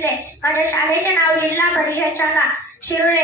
दिसले. माझ्या शाळेचे नाव जिल्हा परिषद शाखा शिरोळे.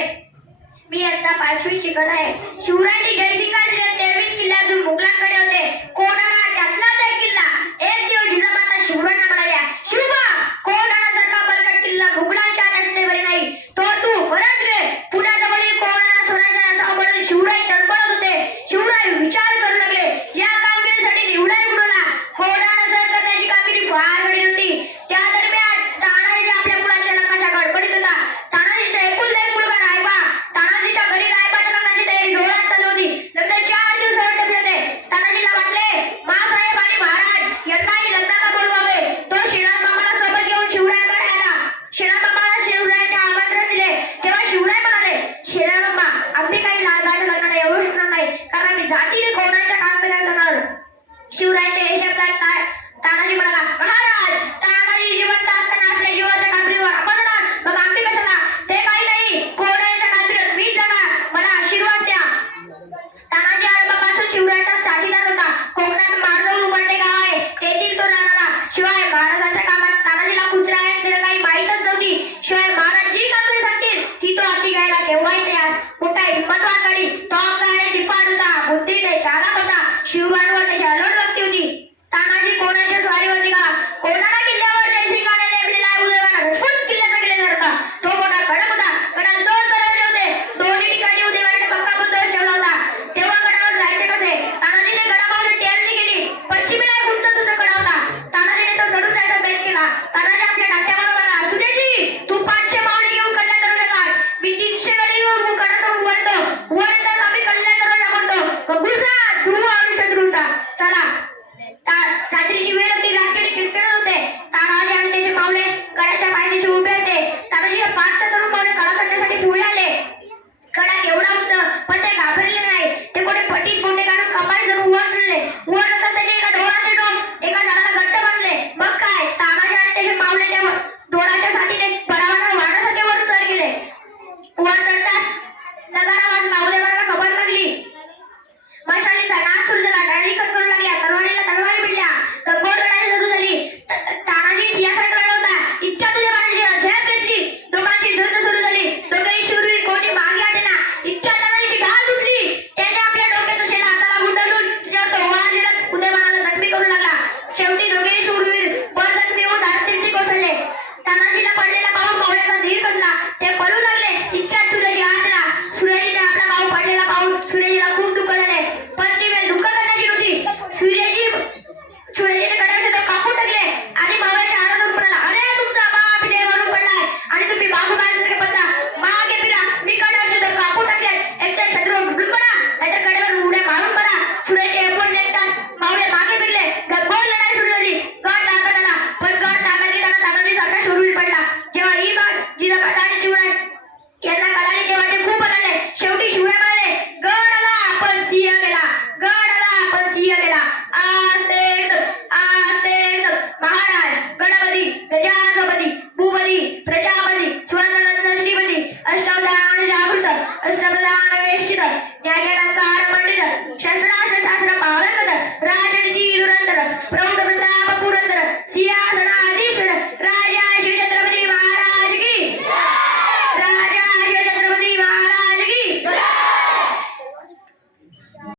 मी आता 5वी शिकत आहे. शिवरायांनी जयसिंगला दिले 23 किल्ले अजून मुघलांकडे होते. कोणाला त्यातलाच एक किल्ला. एक दिवस जिजामाता शिवरायांना म्हणाल्या, शिवबा, कोणासारखा बलकट किल्ला मुघलांच्या असणे बरे नाही. तो तू परत घे. पुण्याजवळील कोणाला सोडायचा असा म्हणून शिवराय तडफडत होते. शिवराय विचार करू लागले. या कामगिरीसाठी निवडा उडवला. कोणाला सर करण्याची कामगिरी फार कठीण होती. त्या दरम्यान तानाजी आपल्या मुलाच्या लग्नाच्या गडबडीत होता. तानाजीचा एकुलता एक मुलगा रायबा. तानाजीच्या घरी रायबाच्या लग्नाची तयारी जोरात चालू होती. लग्न 4 दिवसावर ठेवले होते. तानाजीला वाटले, माँसाहेब आणि महाराज यांनाही लग्नाला बोलवावे. तो श्रीराम मामाला सोबत घेऊन शिवरायांकडे आला. श्रीराम मामाला शिवरायांनी आमंत्रण दिले. तेव्हा शिवराय म्हणाले, श्रीराम मामा, आम्ही काही लालबाच्या लग्नाला येऊ शकणार नाही, कारण आम्ही जातीने कोणाच्या कामगिरीला जाणार. शिवरायांचे हे शब्द तानाजी म्हणाला, महाराज, तानाजी जिवंत असताना असल्या जीवाच्या कामगिरीवर आपण जाणार, मग आम्ही कशाला? ते काही नाही, कोणाच्या कामगिरीत मीच जाणार. मला आशीर्वाद द्या. तानाजी आरंभापासून शिवरायांचा साथीदार होता. कोकणात मारजवळ उमरणे गाव आहे, तेथील तो राहणारा. शिवाय महाराजांच्या कामात तानाजीला कुचरा आहे काही माहीतच नव्हती. शिवाय महाराज जी कामगिरी सांगतील ती तो हाती घ्यायला केव्हाही तयार. मोठा हिंमतवान तो काय दिपाड होता. बुद्धीने चालाक होता. शिवबांवर त्याची अलोट भक्ती होती. तानाजी कोणाच्या स्वारीवर निघाला. कोणाला किल्ल्यावर जयसिंगाने नेमलेला उदयवान राजपूत किल्ल्याचा किल्लेदार होता. तो मोठा कडक होता. गडात 2 दरवाजे होते. दोन्ही ठिकाणी उदयवानाने पक्का बंदोबस्त ठेवला होता. तेव्हा गडावर जायचे कसे? तानाजीने गडाबाजूला टेहळणी केली. पश्चिमेला एक उंच तुझा कडा होता. तानाजीने तो चढून जायचा प्रयत्न केला. तानाजी आपल्या नाट्यावर म्हणाला, सुरेजी, तू 500 मावळे घेऊन कल्याण दरवाजा काढ. मी 300 गडी घेऊन कडा चढून वळतो. वळताच आम्ही कल्याण दरवाजा म्हणतो. मग घुसा, तू आणि शत्रूचा. चला. रात्रीची वेळ होती. रात्री किरकिरत होते. तानाजी आणि त्याचे पावले कडाच्या पायथ्याशी उभे होते. तानाजी 5-6 तरुण पावले कडा चढण्यासाठी पुढे आले. कडा एवढा उंच, पण ते घाबरले नाही. ते कोणी पटीत गोंडे काढून कपाळी जणू वर चढले. वर जाताच त्यांनी एका ढोराचे डोक एका झाडाला घट्ट बांधले. मग काय, तानाजी आणि त्याचे पावले त्या ढोराच्या साठीने परावाना वाढासारखे वर चढ गेले. वर चढताच नगारा वाजला. उदयवानाला खबर लागली. मशालीचा नाद सुरू झाला. डाळी कट करू लागल्या. तलवारीला तलवारी भिडल्या. गब्बोर लढाई सुरू झाली. तानाजी सिंहासनात आला होता. इतक्या तुझ्या बाणाची झेप घेतली. दोघांची झुंज सुरू झाली. दोघेही शूरवीर, कोणी मागे हटेना. इतक्या तानाजीची ढाल तुटली. त्याने आपल्या डोक्याचा शेणा हाताला गुंडाळून त्याच्यावर तो वार झेलत उदयवानाला जखमी करू लागला. शेवटी दोघेही शूरवीर वर जखमी होऊन धारतीर्थी कोसळले. तानाजीला पडलेला पाहून मावळ्याचा धीर कसला. ते पळू लागले. इतक्यात सूर्याजी आत आला. सूर्याजीने आपला भाऊ पडलेला पाहून सूर्याजीला खूप दुःख झाले. पण ती वेळ दुःख करण्याची नव्हती. सूर्याजीने कडाचे तो कापून टाकले आणि मावळ्याच्या आवाजातून म्हणाला, अरे तुमचा बाप इथे मरून पडलाय आणि तुम्ही बाजूबाजूसारखे पडता. मागे फिरा. मी कडाचे तो कापून टाकले. एकतर शत्रू ढुकून पडा, नाहीतर कडेवर उड्या मारून पडा. सूर्याचे ऐकून निघताच मावळे मागे फिरले. गब्बोल लढाई सुरू झाली. गड ताब्यात आला. पण गड ताब्यात घेताना तानाजी सारखा शूरवीर पडला. जेव्हा ही बात जिजामाता आणि शिवराय यांना कळाली तेव्हा ते खूप आले. शेवटी शिवराय म्हणाले, गड आला पण सिंह गेला. गड आला पण सिंह गेला. आस्ते महाराज गणपती गजा